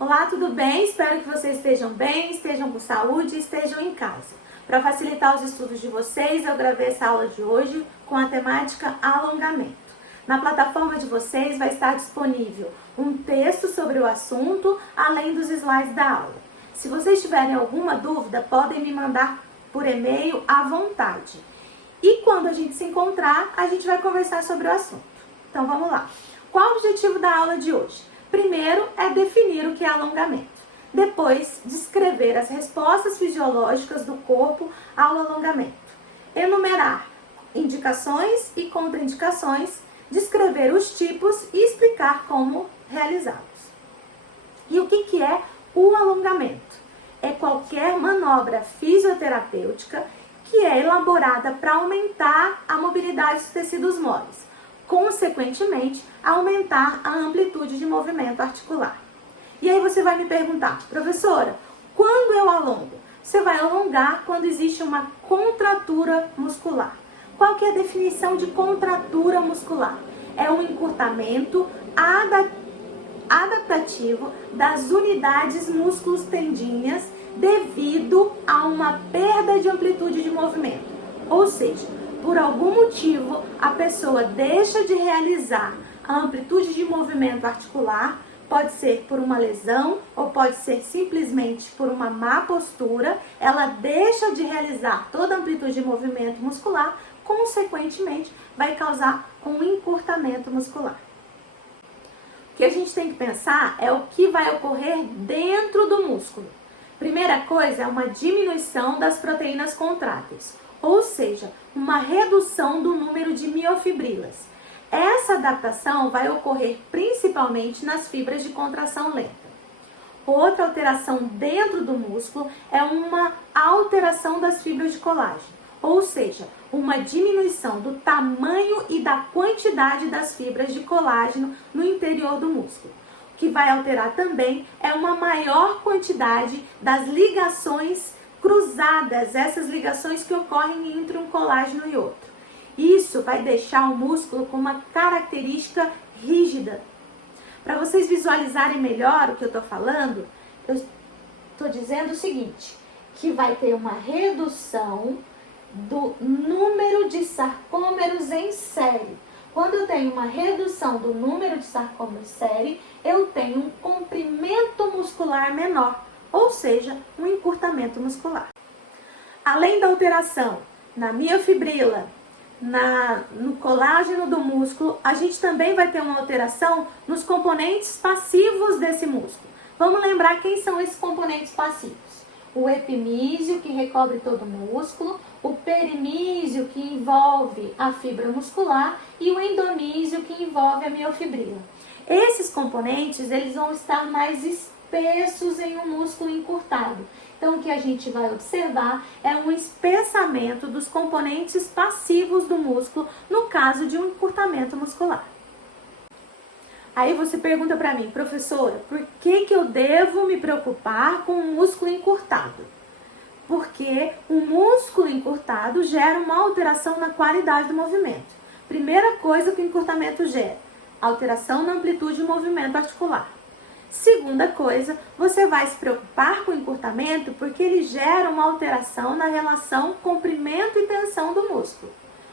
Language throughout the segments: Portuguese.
Olá, tudo bem? Espero que vocês estejam bem, estejam com saúde e estejam em casa. Para facilitar os estudos de vocês, eu gravei essa aula de hoje com a temática alongamento. Na plataforma de vocês vai estar disponível um texto sobre o assunto, além dos slides da aula. Se vocês tiverem alguma dúvida, podem me mandar por e-mail à vontade. E quando a gente se encontrar, a gente vai conversar sobre o assunto. Então vamos lá. Qual o objetivo da aula de hoje? Primeiro é definir o que é alongamento. Depois, descrever as respostas fisiológicas do corpo ao alongamento. Enumerar indicações e contraindicações, descrever os tipos e explicar como realizá-los. E o que é o alongamento? É qualquer manobra fisioterapêutica que é elaborada para aumentar a mobilidade dos tecidos móveis, consequentemente, aumentar a amplitude de movimento articular. E aí você vai me perguntar, professora, quando eu alongo? Você vai alongar quando existe uma contratura muscular. Qual que é a definição de contratura muscular? É um encurtamento adaptativo das unidades músculos-tendíneas devido a uma perda de amplitude de movimento. Ou seja, por algum motivo, a pessoa deixa de realizar a amplitude de movimento articular, pode ser por uma lesão ou pode ser simplesmente por uma má postura, ela deixa de realizar toda a amplitude de movimento muscular, consequentemente, vai causar um encurtamento muscular. O que a gente tem que pensar é o que vai ocorrer dentro do músculo. Primeira coisa é uma diminuição das proteínas contráteis, ou seja, uma redução do número de miofibrilas. Essa adaptação vai ocorrer principalmente nas fibras de contração lenta. Outra alteração dentro do músculo é uma alteração das fibras de colágeno, ou seja, uma diminuição do tamanho e da quantidade das fibras de colágeno no interior do músculo. O que vai alterar também é uma maior quantidade das ligações cruzadas, essas ligações que ocorrem entre um colágeno e outro. Isso vai deixar o músculo com uma característica rígida. Para vocês visualizarem melhor o que eu estou falando, eu estou dizendo o seguinte, que vai ter uma redução do número de sarcômeros em série. Quando eu tenho uma redução do número de sarcômeros em série, eu tenho um comprimento muscular menor, ou seja, um encurtamento muscular. Além da alteração na miofibrila, no colágeno do músculo, a gente também vai ter uma alteração nos componentes passivos desse músculo. Vamos lembrar quem são esses componentes passivos. O epimísio, que recobre todo o músculo, o perimísio, que envolve a fibra muscular, e o endomísio, que envolve a miofibrila. Esses componentes, eles vão estar mais espessos em um músculo encurtado. Então, o que a gente vai observar é um espessamento dos componentes passivos do músculo no caso de um encurtamento muscular. Aí você pergunta para mim, professora, por que eu devo me preocupar com o músculo encurtado? Porque o músculo encurtado gera uma alteração na qualidade do movimento. Primeira coisa que o encurtamento gera, alteração na amplitude do movimento articular. Segunda coisa, você vai se preocupar com o encurtamento porque ele gera uma alteração na relação comprimento e tensão do músculo.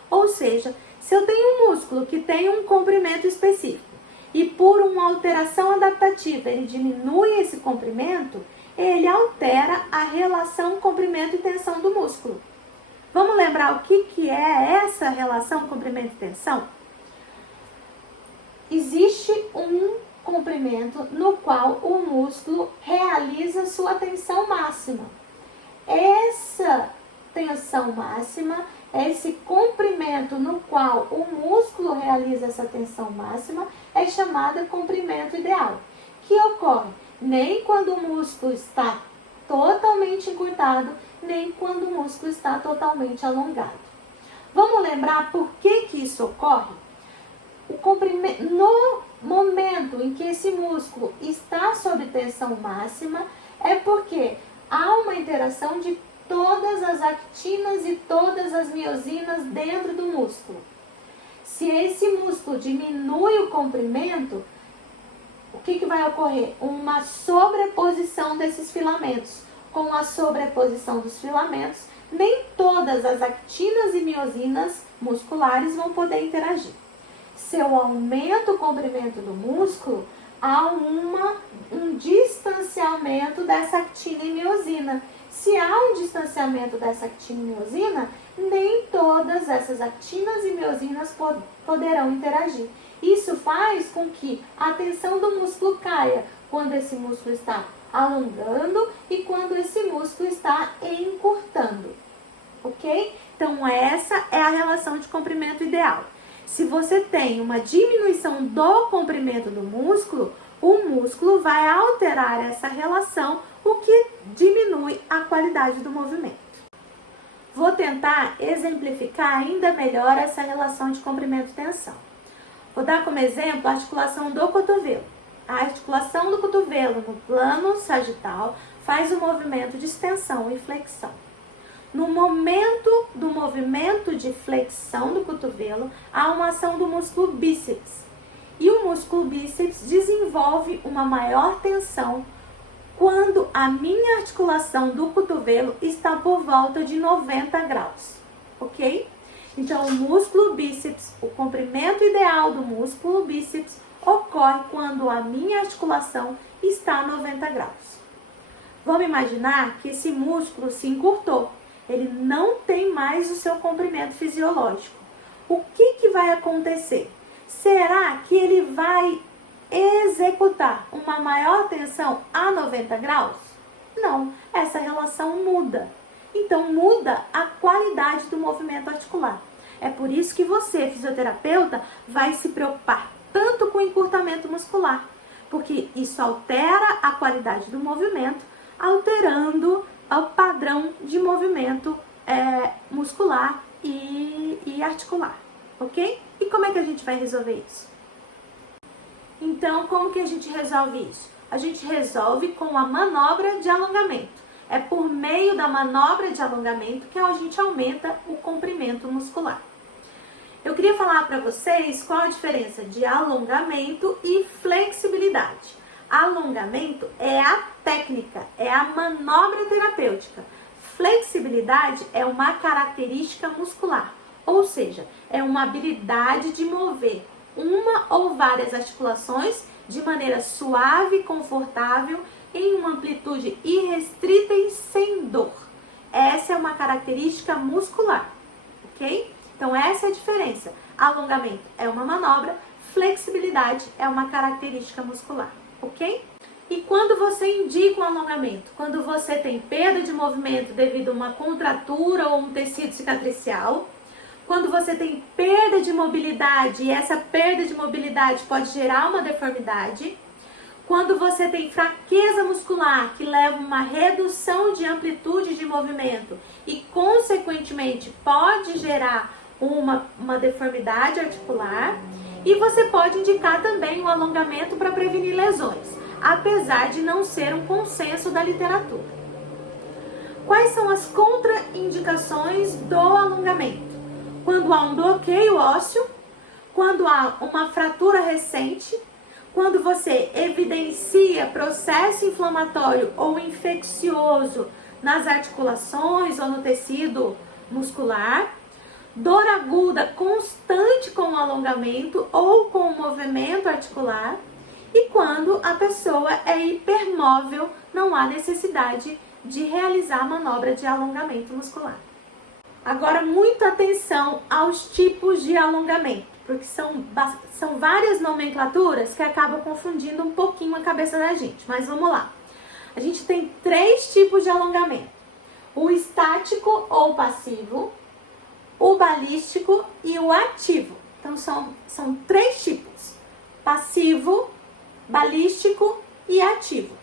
Ou seja, se eu tenho um músculo que tem um comprimento específico e por uma alteração adaptativa ele diminui esse comprimento, ele altera a relação comprimento e tensão do músculo. Vamos lembrar o que é essa relação comprimento e tensão? Existe um comprimento no qual o músculo realiza sua tensão máxima. Essa tensão máxima, esse comprimento no qual o músculo realiza essa tensão máxima, é chamada comprimento ideal, que ocorre nem quando o músculo está totalmente encurtado, nem quando o músculo está totalmente alongado. Vamos lembrar por que isso ocorre? O comprimento, no momento em que esse músculo está sob tensão máxima, é porque há uma interação de todas as actinas e todas as miosinas dentro do músculo. Se esse músculo diminui o comprimento, o que vai ocorrer? Uma sobreposição desses filamentos. Com a sobreposição dos filamentos, nem todas as actinas e miosinas musculares vão poder interagir. Se eu aumento o comprimento do músculo, há um distanciamento dessa actina e miosina. Se há um distanciamento dessa actina e miosina, nem todas essas actinas e miosinas poderão interagir. Isso faz com que a tensão do músculo caia quando esse músculo está alongando e quando esse músculo está encurtando, ok? Então essa é a relação de comprimento ideal. Se você tem uma diminuição do comprimento do músculo, o músculo vai alterar essa relação, o que diminui a qualidade do movimento. Vou tentar exemplificar ainda melhor essa relação de comprimento e tensão. Vou dar como exemplo a articulação do cotovelo. A articulação do cotovelo no plano sagital faz o movimento de extensão e flexão. No momento do movimento de flexão do cotovelo, há uma ação do músculo bíceps. E o músculo bíceps desenvolve uma maior tensão quando a minha articulação do cotovelo está por volta de 90 graus, ok? Então, o músculo bíceps, o comprimento ideal do músculo bíceps ocorre quando a minha articulação está a 90 graus. Vamos imaginar que esse músculo se encurtou. Ele não tem mais o seu comprimento fisiológico. O que vai acontecer? Será que ele vai executar uma maior tensão a 90 graus? Não, essa relação muda. Então muda a qualidade do movimento articular. É por isso que você, fisioterapeuta, vai se preocupar tanto com o encurtamento muscular, porque isso altera a qualidade do movimento, alterando o padrão de movimento muscular e articular, ok? E como é que a gente vai resolver isso? Então, como que a gente resolve isso? A gente resolve com a manobra de alongamento. É por meio da manobra de alongamento que a gente aumenta o comprimento muscular. Eu queria falar para vocês qual a diferença de alongamento e flexibilidade. Alongamento é a técnica, é a manobra terapêutica. Flexibilidade é uma característica muscular, ou seja, é uma habilidade de mover uma ou várias articulações de maneira suave e confortável em uma amplitude irrestrita e sem dor. Essa é uma característica muscular, ok? Então essa é a diferença. Alongamento é uma manobra, flexibilidade é uma característica muscular, ok? E quando você indica um alongamento? Quando você tem perda de movimento devido a uma contratura ou um tecido cicatricial, quando você tem perda de mobilidade e essa perda de mobilidade pode gerar uma deformidade, quando você tem fraqueza muscular que leva a uma redução de amplitude de movimento e consequentemente pode gerar uma deformidade articular, e você pode indicar também o alongamento para prevenir lesões, apesar de não ser um consenso da literatura. Quais são as contraindicações do alongamento? Quando há um bloqueio ósseo, quando há uma fratura recente, quando você evidencia processo inflamatório ou infeccioso nas articulações ou no tecido muscular, dor aguda constante com o alongamento ou com o movimento articular, e quando a pessoa é hipermóvel, não há necessidade de realizar a manobra de alongamento muscular. Agora, muita atenção aos tipos de alongamento, porque são várias nomenclaturas que acabam confundindo um pouquinho a cabeça da gente, mas vamos lá. A gente tem 3 tipos de alongamento: o estático ou passivo, o balístico e o ativo. Então são 3 tipos: passivo, balístico e ativo.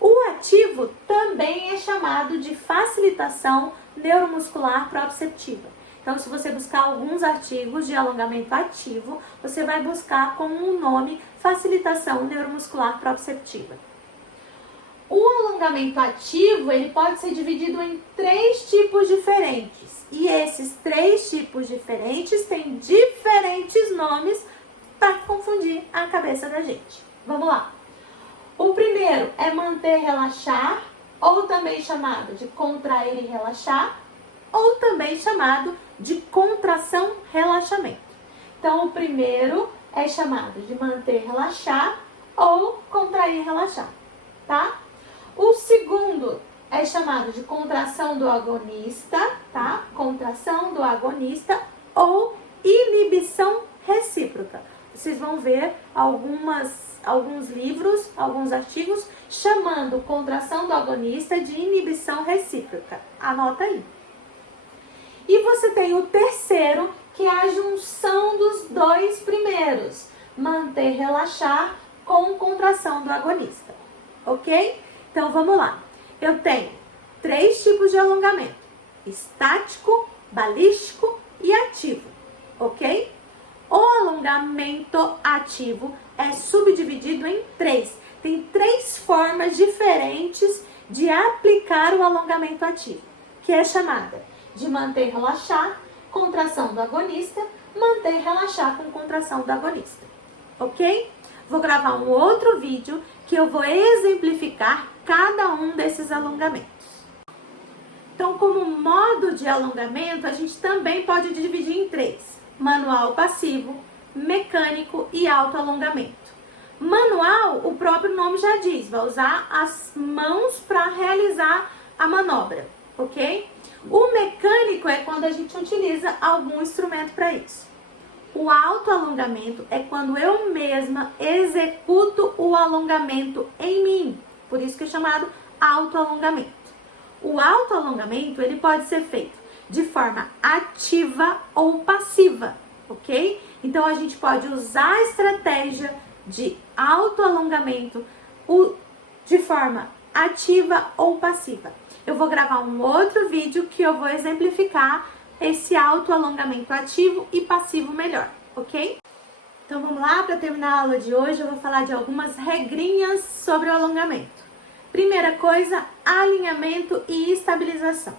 O ativo também é chamado de facilitação neuromuscular proprioceptiva. Então, se você buscar alguns artigos de alongamento ativo, você vai buscar com o nome facilitação neuromuscular proprioceptiva. O alongamento ativo, ele pode ser dividido em 3 tipos diferentes. E esses 3 tipos diferentes têm diferentes nomes para confundir a cabeça da gente. Vamos lá. O primeiro é manter, relaxar, ou também chamado de contrair e relaxar, ou também chamado de contração, relaxamento. Então, o primeiro é chamado de manter, relaxar, ou contrair e relaxar, tá? O segundo é chamado de contração do agonista, tá? Contração do agonista ou inibição recíproca. Vocês vão ver alguns livros, alguns artigos, chamando contração do agonista de inibição recíproca. Anota aí. E você tem o terceiro, que é a junção dos dois primeiros. Manter, relaxar com contração do agonista. Ok? Então, vamos lá. Eu tenho 3 tipos de alongamento. Estático, balístico e ativo. Ok? O alongamento ativo é subdividido em 3. Tem 3 formas diferentes de aplicar o alongamento ativo, que é chamada de manter, relaxar, contração do agonista, manter, relaxar com contração do agonista. Ok? Vou gravar um outro vídeo que eu vou exemplificar cada um desses alongamentos. Então, como modo de alongamento, a gente também pode dividir em 3. Manual passivo, mecânico e autoalongamento. Manual, o próprio nome já diz, vai usar as mãos para realizar a manobra, ok? O mecânico é quando a gente utiliza algum instrumento para isso. O autoalongamento é quando eu mesma executo o alongamento em mim, por isso que é chamado autoalongamento. O autoalongamento, ele pode ser feito de forma ativa ou passiva, ok? Então, a gente pode usar a estratégia de autoalongamento de forma ativa ou passiva. Eu vou gravar um outro vídeo que eu vou exemplificar esse autoalongamento ativo e passivo melhor, ok? Então, vamos lá, para terminar a aula de hoje, eu vou falar de algumas regrinhas sobre o alongamento. Primeira coisa, alinhamento e estabilização.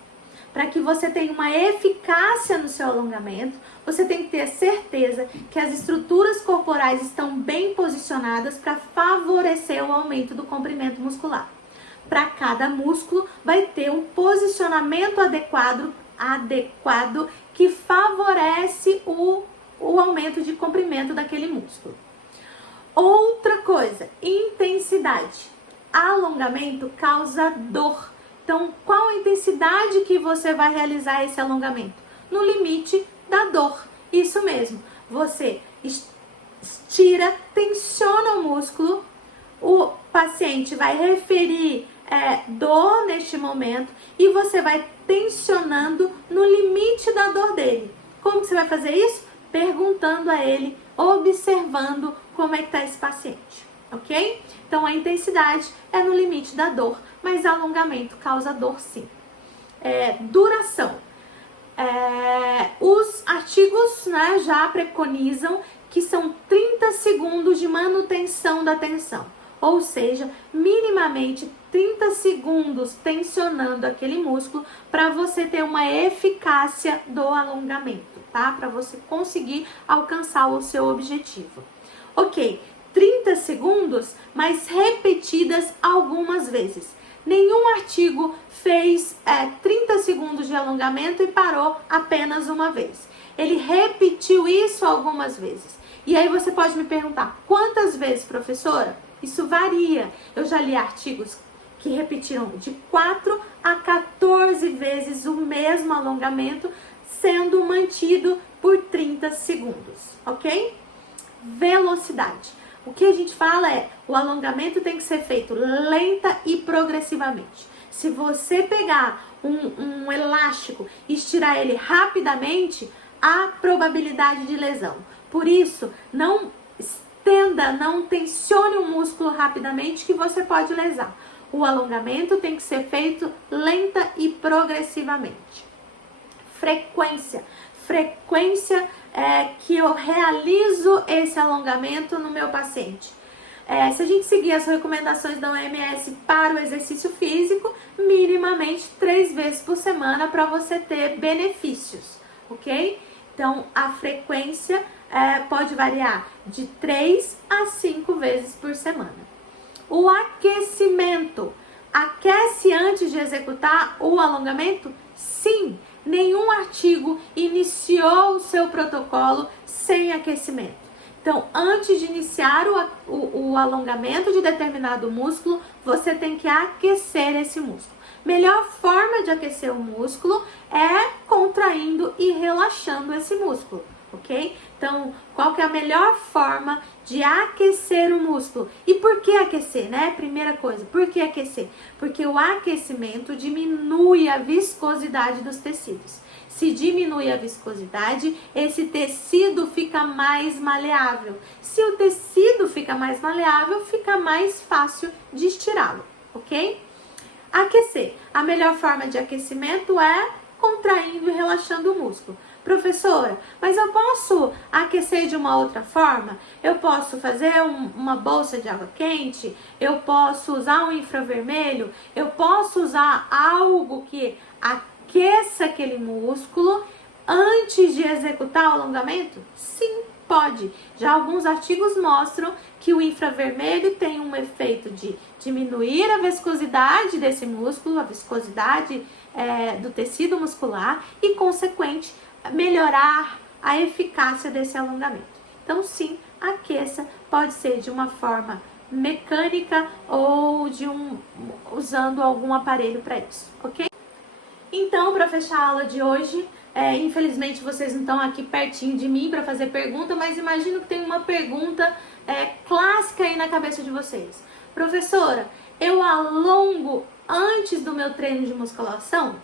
Para que você tenha uma eficácia no seu alongamento, você tem que ter certeza que as estruturas corporais estão bem posicionadas para favorecer o aumento do comprimento muscular. Para cada músculo, vai ter um posicionamento adequado que favorece o aumento de comprimento daquele músculo. Outra coisa, intensidade. Alongamento causa dor. Então, qual a intensidade que você vai realizar esse alongamento? No limite da dor. Isso mesmo. Você estira, tensiona o músculo. O paciente vai referir dor neste momento e você vai tensionando no limite da dor dele. Como que você vai fazer isso? Perguntando a ele, observando como é que está esse paciente, ok? Então, a intensidade é no limite da dor, mas alongamento causa dor sim. Duração. Os artigos, né, já preconizam que são 30 segundos de manutenção da tensão. Ou seja, minimamente 30 segundos tensionando aquele músculo para você ter uma eficácia do alongamento, tá? Para você conseguir alcançar o seu objetivo. Ok, 30 segundos, mas repetidas algumas vezes. Nenhum artigo fez 30 segundos de alongamento e parou apenas uma vez. Ele repetiu isso algumas vezes. E aí você pode me perguntar, quantas vezes, professora? Isso varia. Eu já li artigos que repetiram de 4 a 14 vezes o mesmo alongamento, sendo mantido por 30 segundos, ok? Velocidade. O que a gente fala é, o alongamento tem que ser feito lenta e progressivamente. Se você pegar um elástico e estirar ele rapidamente, há probabilidade de lesão. Por isso, não tensione o músculo rapidamente que você pode lesar. O alongamento tem que ser feito lenta e progressivamente. Frequência. Frequência que eu realizo esse alongamento no meu paciente. Se a gente seguir as recomendações da OMS para o exercício físico, minimamente 3 vezes por semana para você ter benefícios, ok? Então, a frequência pode variar de 3 a 5 vezes por semana. O aquecimento. Aquece antes de executar o alongamento? Sim, nenhum artigo iniciou o seu protocolo sem aquecimento. Então, antes de iniciar o alongamento de determinado músculo, você tem que aquecer esse músculo. Melhor forma de aquecer o músculo é contraindo e relaxando esse músculo, ok? Então, qual que é a melhor forma de aquecer o músculo? E por que aquecer, né? Primeira coisa, por que aquecer? Porque o aquecimento diminui a viscosidade dos tecidos. Se diminui a viscosidade, esse tecido fica mais maleável. Se o tecido fica mais maleável, fica mais fácil de estirá-lo, ok? Aquecer. A melhor forma de aquecimento é contraindo e relaxando o músculo. Professora, mas eu posso aquecer de uma outra forma? Eu posso fazer uma bolsa de água quente? Eu posso usar um infravermelho? Eu posso usar algo que aqueça aquele músculo antes de executar o alongamento? Sim, pode. Já alguns artigos mostram que o infravermelho tem um efeito de diminuir a viscosidade desse músculo, a viscosidade do tecido muscular e, consequente, melhorar a eficácia desse alongamento. Então, sim, aqueça, pode ser de uma forma mecânica ou usando algum aparelho para isso, ok? Então, para fechar a aula de hoje, infelizmente vocês não estão aqui pertinho de mim para fazer pergunta, mas imagino que tem uma pergunta clássica aí na cabeça de vocês. Professora, eu alongo antes do meu treino de musculação?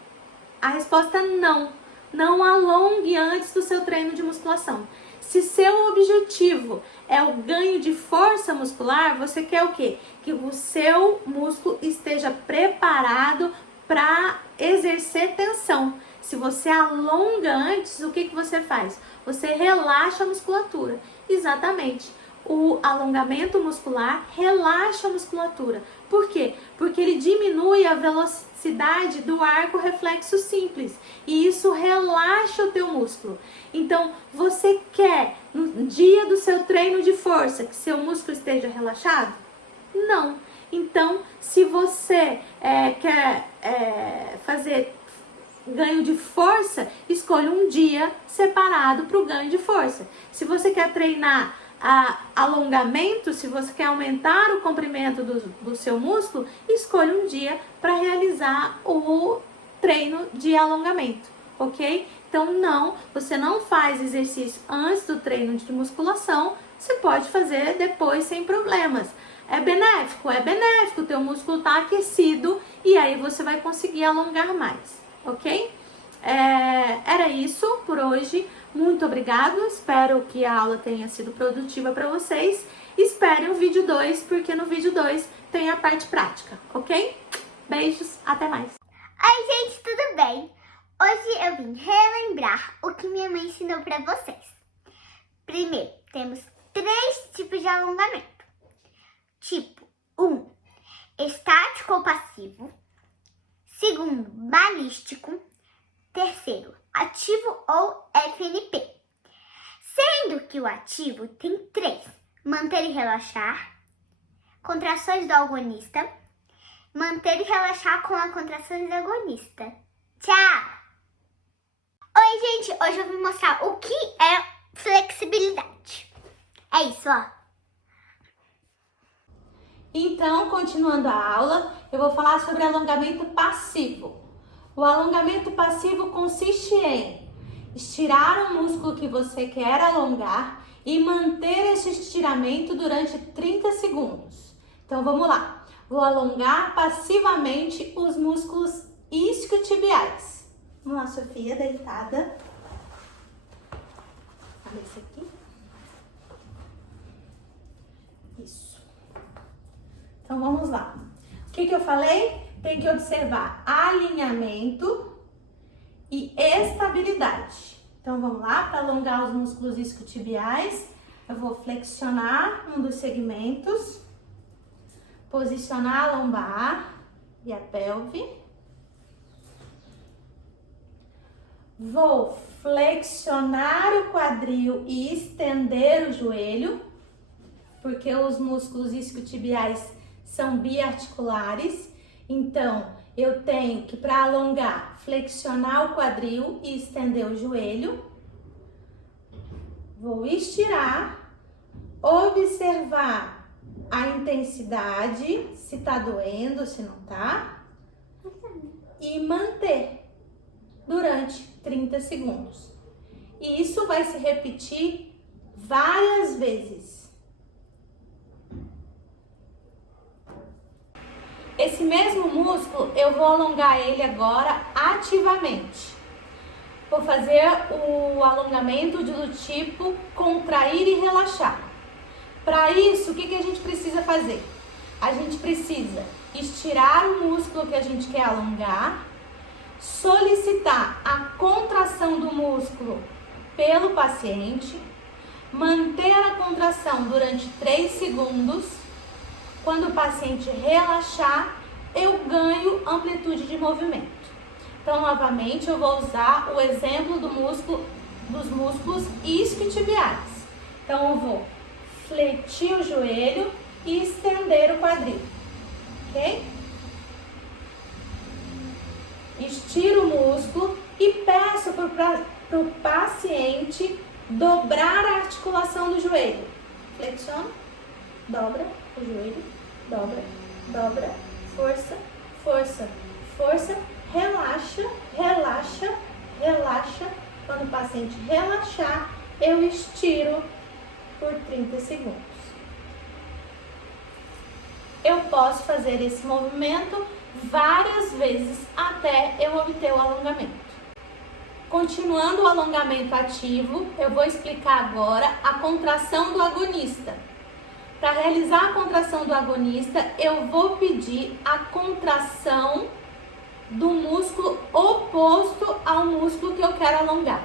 A resposta é não. Não alongue antes do seu treino de musculação. Se seu objetivo é o ganho de força muscular, você quer o quê? Que o seu músculo esteja preparado para exercer tensão. Se você alonga antes, o que você faz? Você relaxa a musculatura. Exatamente. O alongamento muscular relaxa a musculatura. Por quê? Porque ele diminui a velocidade do arco reflexo simples. E isso relaxa o teu músculo. Então, você quer, no dia do seu treino de força, que seu músculo esteja relaxado? Não. Então, se você quer fazer ganho de força, escolha um dia separado para o ganho de força. Se você quer treinar alongamento, se você quer aumentar o comprimento do seu músculo, escolha um dia para realizar o treino de alongamento, ok? Então, não, você não faz exercício antes do treino de musculação, você pode fazer depois sem problemas. É benéfico, o teu músculo está aquecido e aí você vai conseguir alongar mais, ok? Era isso por hoje. Muito obrigado, espero que a aula tenha sido produtiva para vocês. Esperem o vídeo 2, porque no vídeo 2 tem a parte prática, ok? Beijos, até mais! Oi gente, tudo bem? Hoje eu vim relembrar o que minha mãe ensinou para vocês. Primeiro, temos 3 tipos de alongamento. Tipo 1, estático ou passivo. Segundo, balístico. Terceiro, ativo ou FNP. Sendo que o ativo tem 3. Manter e relaxar. Contrações do agonista. Manter e relaxar com a contração do agonista. Tchau! Oi, gente! Hoje eu vou mostrar o que é flexibilidade. É isso, ó. Então, continuando a aula, eu vou falar sobre alongamento passivo. O alongamento passivo consiste em estirar o músculo que você quer alongar e manter esse estiramento durante 30 segundos. Então, vamos lá. Vou alongar passivamente os músculos isquiotibiais. Vamos lá, Sofia, deitada. Olha esse aqui. Isso. Então, vamos lá. O que eu falei? Tem que observar alinhamento e estabilidade. Então, vamos lá, para alongar os músculos isquiotibiais, eu vou flexionar um dos segmentos, posicionar a lombar e a pelve, Vou flexionar o quadril e estender o joelho, porque os músculos isquiotibiais são biarticulares. Então, eu tenho que, para alongar, flexionar o quadril e estender o joelho. Vou estirar, observar a intensidade, se tá doendo, se não tá, e manter durante 30 segundos. E isso vai se repetir várias vezes. Esse mesmo músculo, eu vou alongar ele agora ativamente. Vou fazer o alongamento do tipo contrair e relaxar. Para isso, o que a gente precisa fazer? A gente precisa estirar o músculo que a gente quer alongar, solicitar a contração do músculo pelo paciente, manter a contração durante 3 segundos. Quando o paciente relaxar, eu ganho amplitude de movimento. Então, novamente, eu vou usar o exemplo dos músculos isquiotibiais. Então, eu vou fletir o joelho e estender o quadril, ok? Estiro o músculo e peço para o paciente dobrar a articulação do joelho. Flexiona, dobra o joelho, dobra, dobra, força, força, força, relaxa, relaxa, relaxa. Quando o paciente relaxar, eu estiro por 30 segundos. Eu posso fazer esse movimento várias vezes até eu obter o alongamento. Continuando o alongamento ativo, eu vou explicar agora a contração do agonista. Para realizar a contração do agonista, eu vou pedir a contração do músculo oposto ao músculo que eu quero alongar.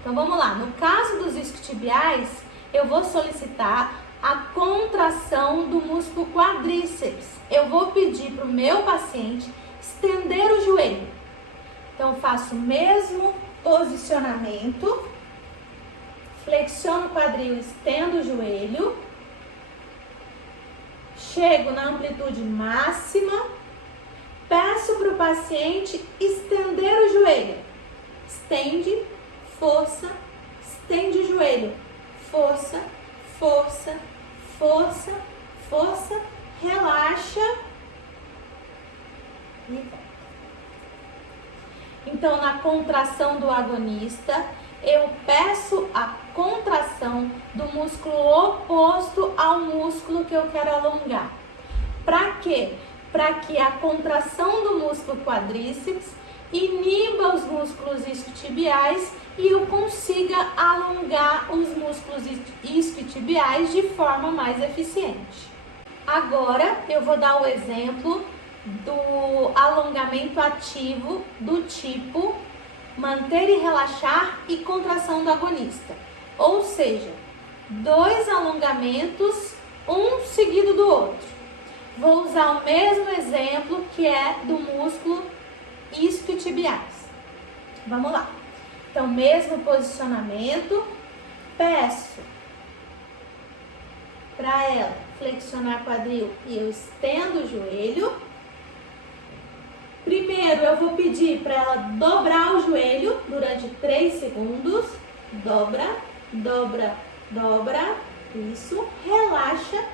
Então vamos lá, no caso dos isquiotibiais, eu vou solicitar a contração do músculo quadríceps. Eu vou pedir para o meu paciente estender o joelho. Então faço o mesmo posicionamento, flexiono o quadril, estendo o joelho, chego na amplitude máxima, peço para o paciente estender o joelho. Estende, força, estende o joelho. Força, força, força, força, relaxa e volta. Então, na contração do agonista, eu peço a contração do músculo oposto ao músculo que eu quero alongar. Para quê? Para que a contração do músculo quadríceps iniba os músculos isquiotibiais e eu consiga alongar os músculos isquiotibiais de forma mais eficiente. Agora eu vou dar o exemplo do alongamento ativo do tipo manter e relaxar e contração do agonista. Ou seja, 2 alongamentos, um seguido do outro. Vou usar o mesmo exemplo que é do músculo isquiotibiais. Vamos lá. Então, mesmo posicionamento, peço para ela flexionar o quadril e eu estendo o joelho. Primeiro, eu vou pedir para ela dobrar o joelho durante 3 segundos. Dobra, dobra, dobra. Isso. Relaxa.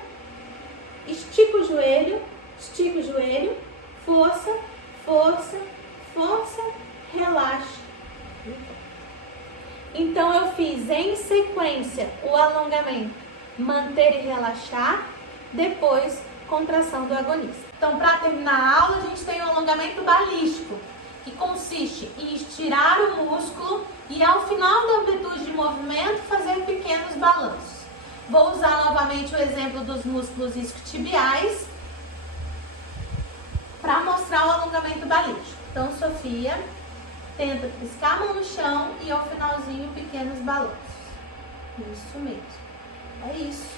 Estica o joelho. Estica o joelho. Força, força, força. Relaxa. Então, eu fiz em sequência o alongamento, manter e relaxar, depois contração do agonista. Então, para terminar a aula, a gente tem o alongamento balístico, que consiste em estirar o músculo e, ao final da amplitude de movimento, fazer pequenos balanços. Vou usar novamente o exemplo dos músculos isquiotibiais para mostrar o alongamento balístico. Então, Sofia tenta piscar a mão no chão e ao finalzinho pequenos balanços. Isso mesmo. É isso.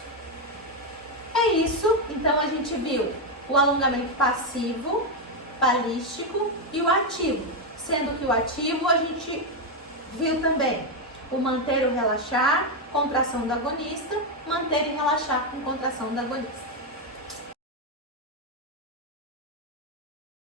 É isso. Então a gente viu o alongamento passivo, balístico e o ativo. Sendo que o ativo a gente Viu também o manter ou relaxar, contração do agonista, manter e relaxar com contração do agonista.